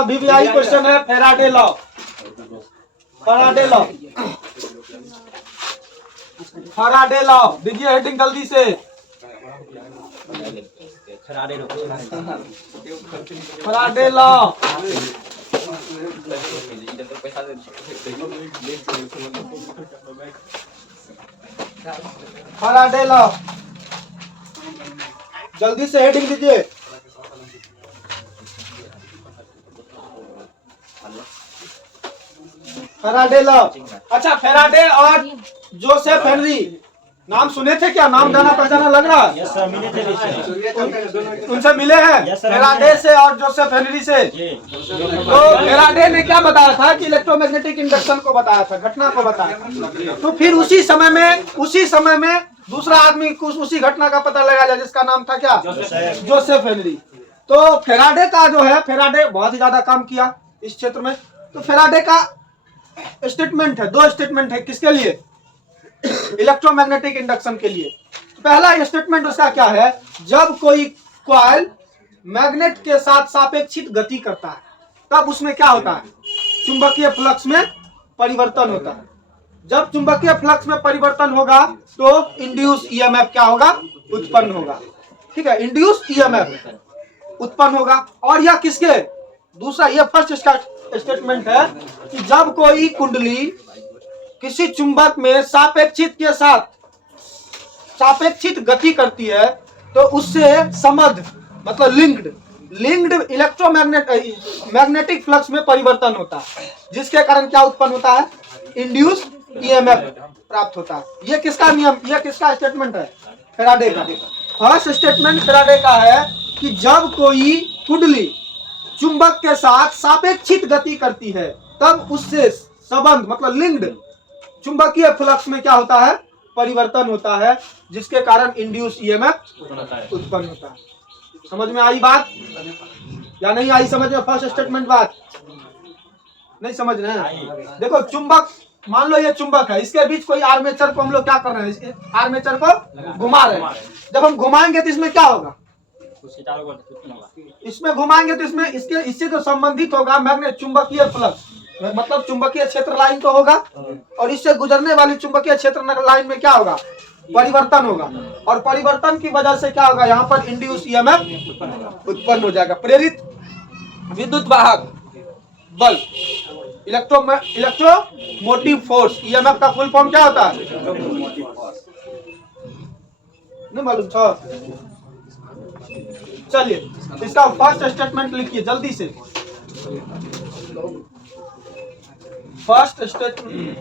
VVI question है Faraday law. Faraday law, Faraday law दीजिए heading जल्दी से। फैराडे लॉ, फैराडे लॉ जल्दी से हेडिंग दीजिए। फैराडे लॉ, अच्छा फैराडे और जोसेफ हेनरी नाम सुने थे क्या? नाम जाना पहचाना लग रहा है? उनसे मिले हैं फैराडे से और जोसेफ हेनरी से। तो फैराडे ने क्या बताया था कि इलेक्ट्रोमैग्नेटिक इंडक्शन को बताया था, घटना को बताया। तो फिर उसी समय में दूसरा आदमी उसी घटना का पता लगाया जिसका नाम था क्या? Joseph Henry. तो फैराडे का जो है, फैराडे बहुत ही ज्यादा काम किया इस क्षेत्र में। तो फैराडे का स्टेटमेंट है, दो स्टेटमेंट है किसके लिए? इलेक्ट्रोमैग्नेटिक इंडक्शन के लिए। तो पहला स्टेटमेंट उसका क्या है? जब कोई कॉइल मैग्नेट के साथ सापेक्षित गति करता है तब उसमें क्या होता है? चुंबकीय फ्लक्स में परिवर्तन होता है। जब चुंबकीय फ्लक्स में परिवर्तन होगा तो इंड्यूस ईएमएफ क्या होगा? उत्पन्न होगा। ठीक है, इंड्यूस ईएमएफ उत्पन्न होगा। और यह किसके? दूसरा, यह फर्स्ट स्टेटमेंट है कि जब कोई कुंडली किसी चुंबक में सापेक्षित गति करती है तो उससे संबद्ध मतलब लिंक्ड मैग्नेटिक फ्लक्स में परिवर्तन होता है, जिसके कारण क्या उत्पन्न होता है? इंड्यूस ईएमएफ प्राप्त होता है। ये किसका नियम, ये किसका स्टेटमेंट है? फैराडे का। फर्स्ट स्टेटमेंट फैराडे का है कि जब कोई कुंडली चुंबक के साथ सापेक्षित गति करती है तब उससे संबंध मतलब लिंक्ड चुंबकीय फ्लक्स में क्या होता है? परिवर्तन होता है, जिसके कारण इंड्यूस ईएमएफ उत्पन्न होता है। समझ में आई बात या नहीं आई? समझ में फर्स्ट स्टेटमेंट बात नहीं समझ रहे हैं? देखो चुंबक, मान लो ये चुंबक है, इसके बीच कोई आर्मेचर को हम लोग क्या कर रहे हैं? आर्मेचर को घुमा रहे हैं। जब हम घुमाएंगे तो इसमें क्या होगा? इसमें घुमाएंगे तो इसमें इससे तो संबंधित होगा मैग्नेट चुंबकीय फ्लक्स, मतलब चुंबकीय क्षेत्र लाइन तो होगा, और इससे गुजरने वाली चुंबकीय क्षेत्र लाइन में क्या होगा? परिवर्तन होगा। और परिवर्तन की वजह से क्या होगा? यहाँ पर इंड्यूस ईएमएफ उत्पन्न हो जाएगा। प्रेरित विद्युत वाहक बल, इलेक्ट्रोमोटिव फोर्स। ईएमएफ का फुल फॉर्म क्या होता है? नहीं मालूम था? चलिए इसका फर्स्ट स्टेटमेंट लिखिए जल्दी से। फर्स्ट स्टेटमेंट,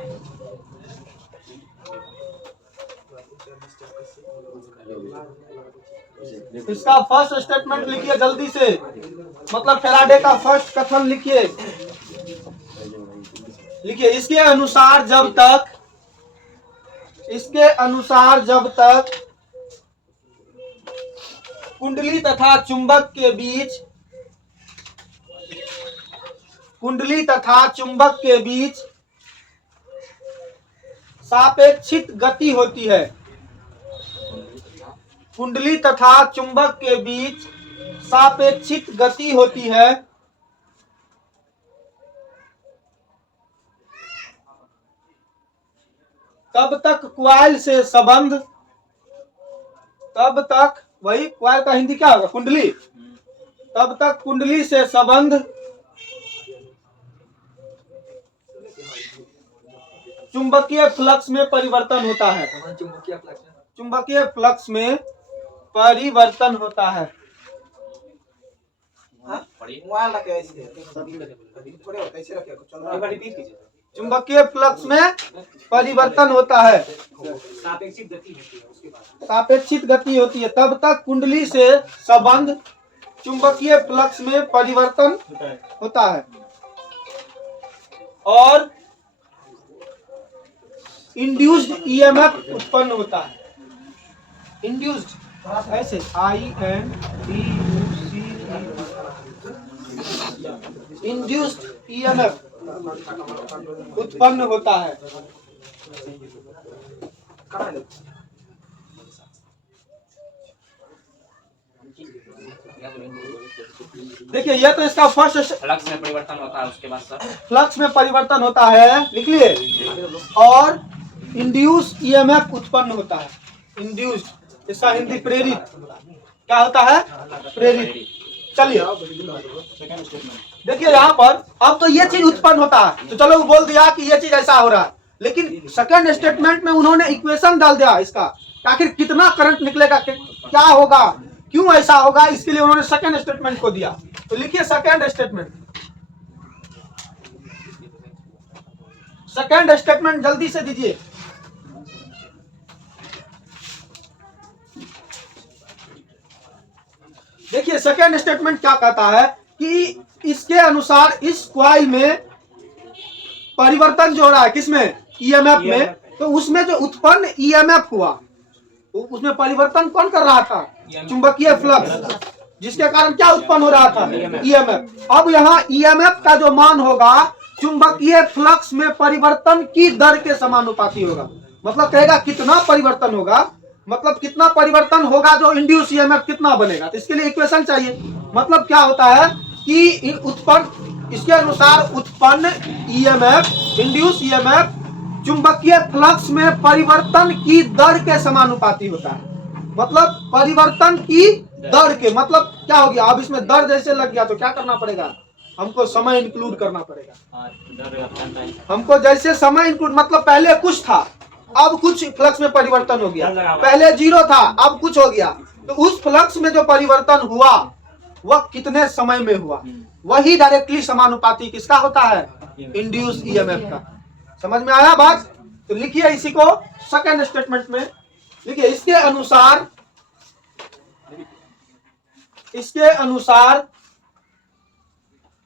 इसका फर्स्ट स्टेटमेंट लिखिए जल्दी से, मतलब फैराडे का फर्स्ट कथन लिखिए। इसके अनुसार जब तक कुंडली तथा चुंबक के बीच सापेक्षित गति होती है, कुंडली तथा चुंबक के बीच सापेक्षित गति होती है, तब तक क्वाइल से संबंध, तब तक, वही क्वाइल का हिंदी क्या होगा? कुंडली। तब तक कुंडली से संबंध चुंबकीय फ्लक्स में परिवर्तन होता है। चुंबकीय फ्लक्स में परिवर्तन होता है। चुंबकीय फ्लक्स में परिवर्तन होता है, सापेक्षित गति होती है। तब तक कुंडली से संबंध चुंबकीय फ्लक्स में परिवर्तन होता है और इंड्यूस्ड ईएमएफ उत्पन्न होता है। इंड्यूस्ड ऐसे इंड्यूस्ड ईएमएफ उत्पन्न होता है। देखिए ये तो इसका फर्स्ट फ्लक्स में परिवर्तन होता है, उसके बाद सर फ्लक्स में परिवर्तन होता है, लिख लिए। और इंड्यूस ईएमएफ उत्पन्न होता है। इंड्यूस्ड, इसका हिंदी प्रेरित, क्या होता है? प्रेरित। चलिए देखिए यहाँ पर अब तो ये चीज उत्पन्न होता है, तो चलो बोल दिया कि ये चीज ऐसा हो रहा है, लेकिन सेकंड स्टेटमेंट में उन्होंने इक्वेशन डाल दिया इसका, आखिर कितना करंट निकलेगा, क्या होगा, क्यों ऐसा होगा, इसके लिए उन्होंने सेकंड स्टेटमेंट को दिया। तो लिखिए सेकंड स्टेटमेंट। सेकंड स्टेटमेंट जल्दी से दीजिए। देखिए सेकंड स्टेटमेंट क्या कहता है कि इसके अनुसार इस कॉइल में परिवर्तन जो हो रहा है, किसमें? ईएमएफ में, तो उसमें जो उत्पन्न ईएमएफ हुआ, उसमें परिवर्तन कौन कर रहा था? चुंबकीय फ्लक्स, जिसके कारण क्या उत्पन्न हो रहा था? ईएमएफ। अब यहाँ ईएमएफ का जो मान होगा चुंबकीय फ्लक्स में परिवर्तन की दर के समानुपाती होगा। मतलब कहेगा कितना परिवर्तन होगा, मतलब कितना परिवर्तन होगा जो इंड्यूस ईएमएफ कितना बनेगा, तो इसके लिए इक्वेशन चाहिए। मतलब क्या होता है कि उत्पन्न, इसके अनुसार उत्पन्न ईएमएफ, इंड्यूस ईएमएफ चुंबकीय फ्लक्स में परिवर्तन की दर के समानुपाती होता है। मतलब परिवर्तन की दर के, मतलब क्या हो गया, अब इसमें दर जैसे लग गया तो क्या करना पड़ेगा, हमको समय इंक्लूड करना पड़ेगा। हमको जैसे समय इंक्लूड, मतलब पहले कुछ था अब कुछ फ्लक्स में परिवर्तन हो गया, पहले 0 था अब कुछ हो गया, तो उस फ्लक्स में जो परिवर्तन हुआ वह कितने समय में हुआ, वही डायरेक्टली समानुपाती किसका होता है? इंड्यूस ईएमएफ का। समझ में आया बात? तो लिखिए इसी को सेकंड स्टेटमेंट में लिखिए, इसके अनुसार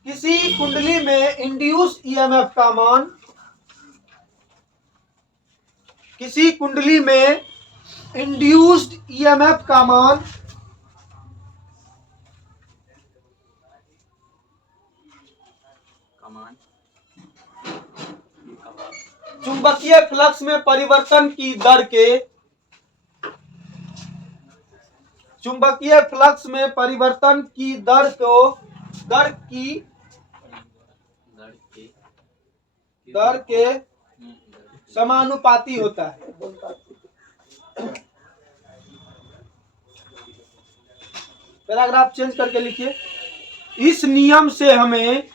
किसी कुंडली में इंड्यूस ईएमएफ का मान, किसी कुंडली में इंड्यूस्ड ईएमएफ का मान चुंबकीय फ्लक्स में परिवर्तन की दर के, चुंबकीय फ्लक्स में परिवर्तन की दर को, दर के समानुपाती होता है। पैराग्राफ चेंज करके लिखिए, इस नियम से हमें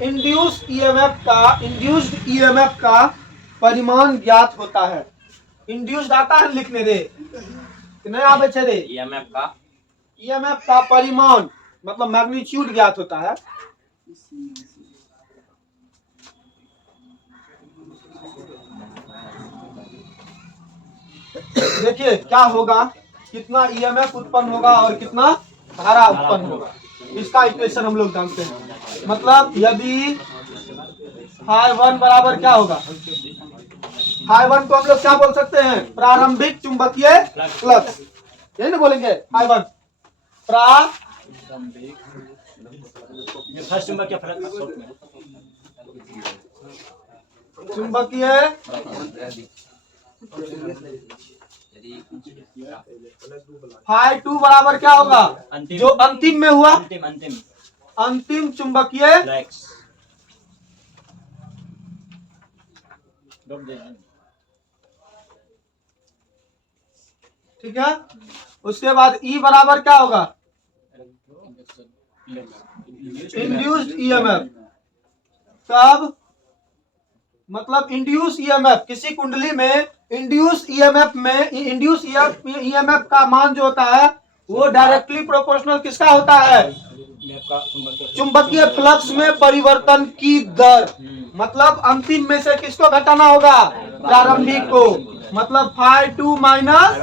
इंड्यूस्ड ईएमएफ का परिमाण ज्ञात होता है। इंड्यूस्ड आता है लिखने दे कि नहीं आवे छे रे? ईएमएफ का परिमाण मतलब मैग्नीट्यूड ज्ञात होता है। देखिए क्या होगा, कितना ईएमएफ उत्पन्न होगा और कितना धारा उत्पन्न होगा, इसका इक्वेशन हम लोग जानते हैं। मतलब यदि φ1 बराबर क्या होगा, φ1 को हम लोग क्या बोल सकते हैं? प्रारंभिक चुंबकीय फ्लक्स, यही ना बोलेंगे φ1 प्रारंभिक चुंबकीय φ2 बराबर क्या होगा, जो अंतिम में हुआ, अंतिम चुंबकीय ठीक है। उसके बाद E बराबर क्या होगा, इंड्यूस्ड ईएमएफ। कब, मतलब इंड्यूस ईएमएफ, किसी कुंडली में इंड्यूस ईएमएफ का मान जो होता है वो डायरेक्टली प्रोपोर्शनल किसका होता है? चुंबकीय फ्लक्स में परिवर्तन की दर। मतलब अंतिम में से किसको घटाना होगा? प्रारंभिक को। मतलब φ2 माइनस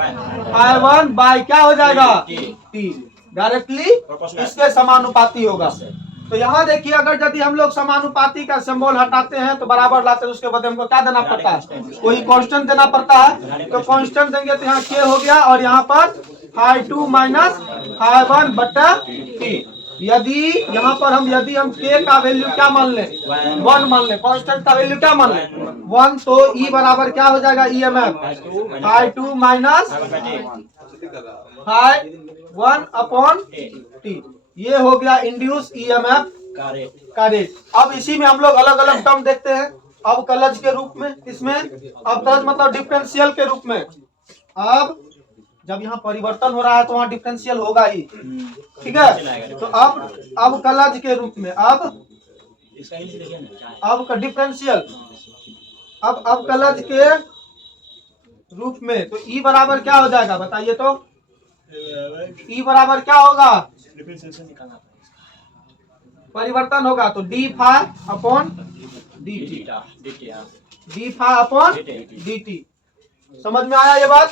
φ1 बाय क्या हो जाएगा? T। डायरेक्टली इसके समानुपाती होगा। तो यहाँ देखिए, अगर यदि हम लोग समानुपाती का सिंबल हटाते हैं तो बराबर लाते हैं, उसके बदले हमको क्या देना पड़ता है? कोई कांस्टेंट देना पड़ता है। तो कांस्टेंट देंगे तो यहाँ K हो गया और यहाँ पर φ2 माइनस φ1 बटा T। यदि यहाँ पर हम K का वैल्यू क्या मान लें? 1 मान लें। कांस्टेंट का वैल्यू क्या मान लें? 1 तो E बराबर क्या हो जाएगा EMF phi 2 minus phi 1 upon T। ये हो गया इंड्यूस EMF का रेट। अब इसी में हम लोग अलग अलग टर्म देखते हैं। अब कलज के रूप में, इसमें अब कलज मतलब डिफरेंशियल के रूप में। अब जब यहाँ परिवर्तन हो रहा है तो वहाँ डिफरेंशियल होगा ही, ठीक है। तो अब कलज के रूप में, अब का डिफरेंशियल, अब कलज के रूप में तो E बराबर क्या हो जाएगा बताइए तो। E बराबर क्या होगा, परिवर्तन होगा तो d phi upon d phi upon dt। समझ में आया ये बात।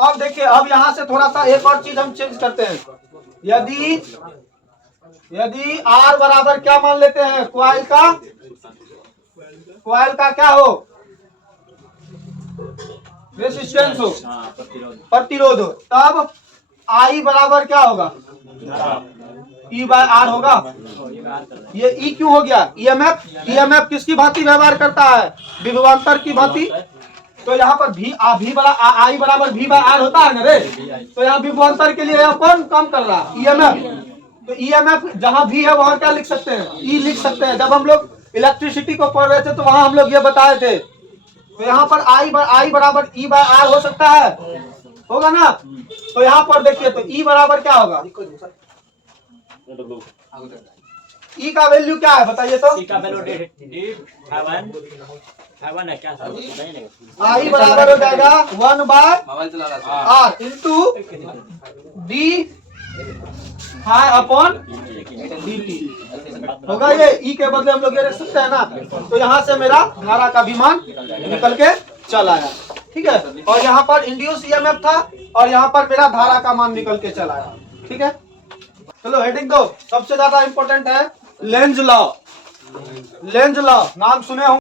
अब देखिए, अब यहाँ से थोड़ा सा एक और चीज हम चेंज करते हैं। यदि R बराबर क्या मान लेते हैं, कॉइल का क्या हो, रेसिस्टेंस हो, प्रतिरोध हो, तब I बराबर क्या होगा, E बाय R होगा। ये E क्यों हो गया, EMF किसकी भांति व्यवहार करता है, विभवांतर की भांति। तो यहाँ पर I बराबर V बाय R होता है ना रे। तो यहाँ विभवांतर के लिए यहाँ कौन काम कर रहा है, EMF। तो EMF जहाँ V है वहाँ क्या लिख सकते हैं, E लिख सकते हैं। जब हम लोग इलेक्ट्रिसिटी को पढ़ रहे थे तो वहाँ हम लोग ये बताए थे। तो यहाँ पर I बराबर E बाय R हो सकता है, होगा ना। तो यहाँ पर देखिए, तो E बराबर क्या होगा, E का वैल्यू क्या है बताइए तो। I बराबर हो जाएगा 1 by R into d phi upon dt होगा। ये E के बदले हम लोग ये रख सकते हैं ना। तो यहाँ से मेरा धारा का विमान निकल के चल आया, ठीक है। और यहाँ पर इंड्यूस EMF था और यहाँ पर मेरा धारा का मान निकल के चल आया, ठीक है। चलो हेडिंग दो, सबसे ज्यादा इंपॉर्टेंट है लेंज लॉ। लेंज लॉ नाम सुने होंगे।